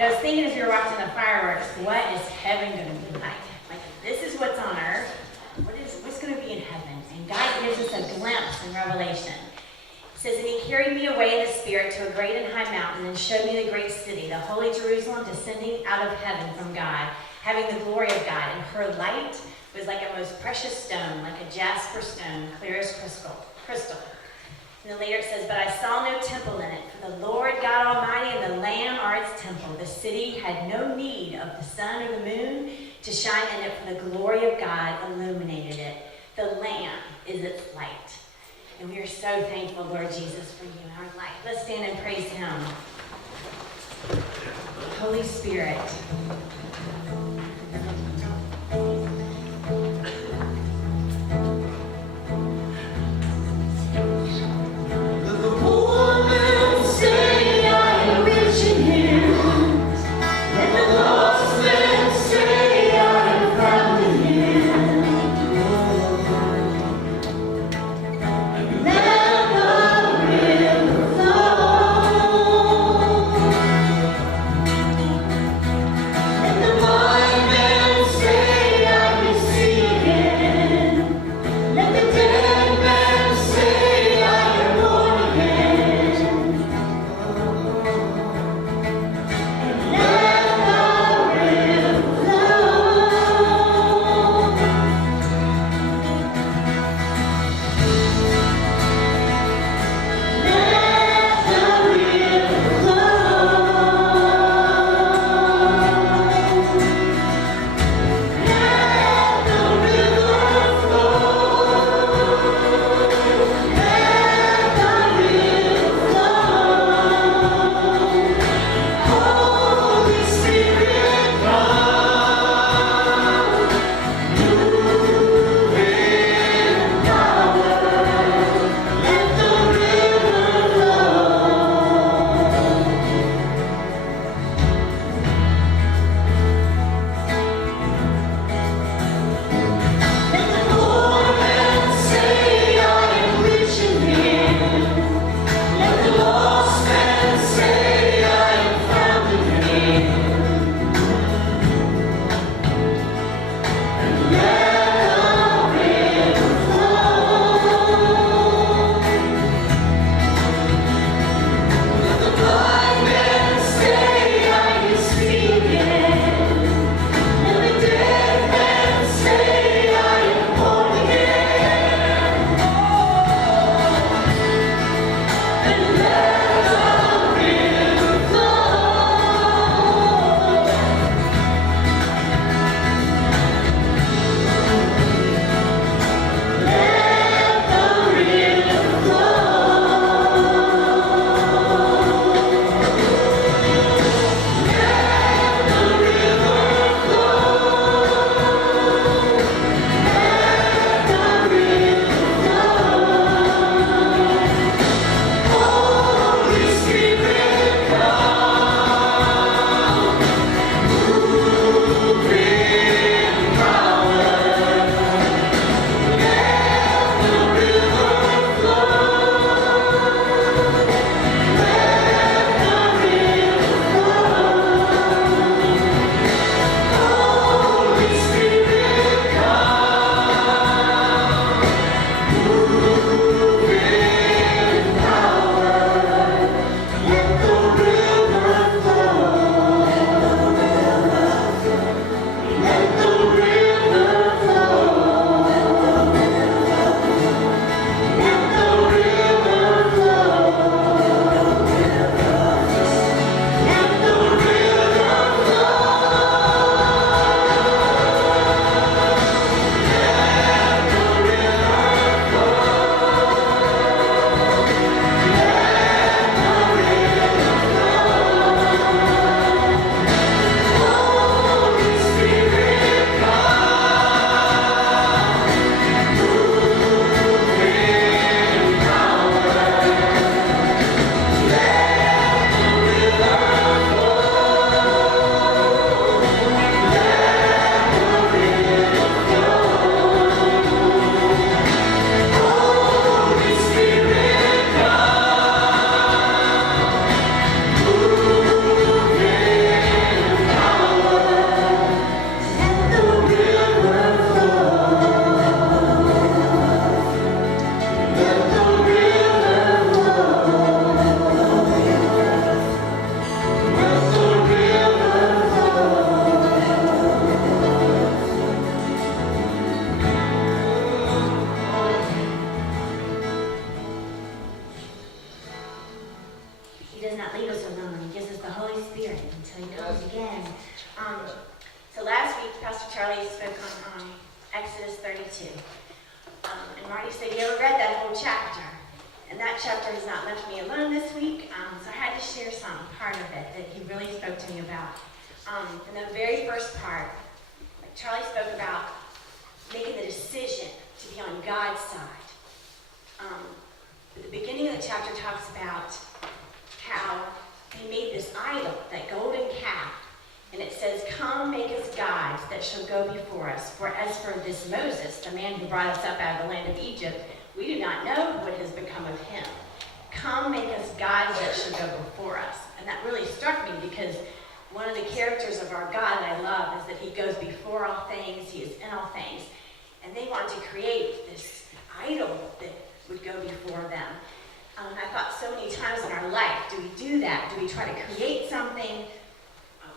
And I was thinking as we were watching the fireworks, what is heaven going to be like? Like, if this is what's on earth, what's going to be in heaven? And God gives us a glimpse in Revelation. It says, and he carried me away in the spirit to a great and high mountain and showed me the great city, the holy Jerusalem, descending out of heaven from God, having the glory of God. And her light was like a most precious stone, like a jasper stone, clear as crystal. And then later it says, but I saw no temple in it, for the Lord God Almighty and the Lamb are its temple. The city had no need of the sun or the moon to shine in it, for the glory of God illuminated it. The Lamb is its light. And we are so thankful, Lord Jesus, for you in our life. Let's stand and praise him. Holy Spirit. Let 32. And Marty said he ever read that whole chapter. And that chapter has not left me alone this week, so I had to share some part of it that he really spoke to me about. In the very first part, like Charlie spoke about making the decision to be on God's side. The beginning of the chapter talks about how they made this idol, that golden calf, and it says, "Come, make us gods that shall go before us. For as for this Moses, the man who brought us up out of the land of Egypt, we do not know what has become of him. Come, make us gods that shall go before us." And that really struck me because one of the characters of our God that I love is that he goes before all things, he is in all things. And they wanted to create this idol that would go before them. I thought so many times in our life, do we do that? Do we try to create something,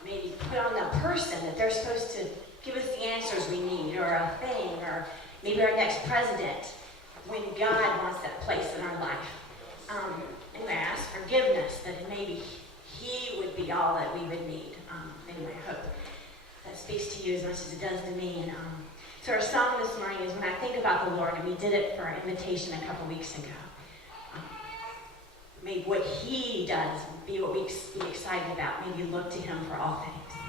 maybe put on the person that they're supposed to give us the answers we need, or a thing, or maybe our next president, when God wants that place in our life? Anyway, I ask forgiveness that maybe he would be all that we would need. Anyway, I hope that speaks to you as much as it does to me. And so our song this morning is "When I Think About the Lord," and we did it for our invitation a couple weeks ago. May what he does be what we be excited about. Maybe look to him for all things.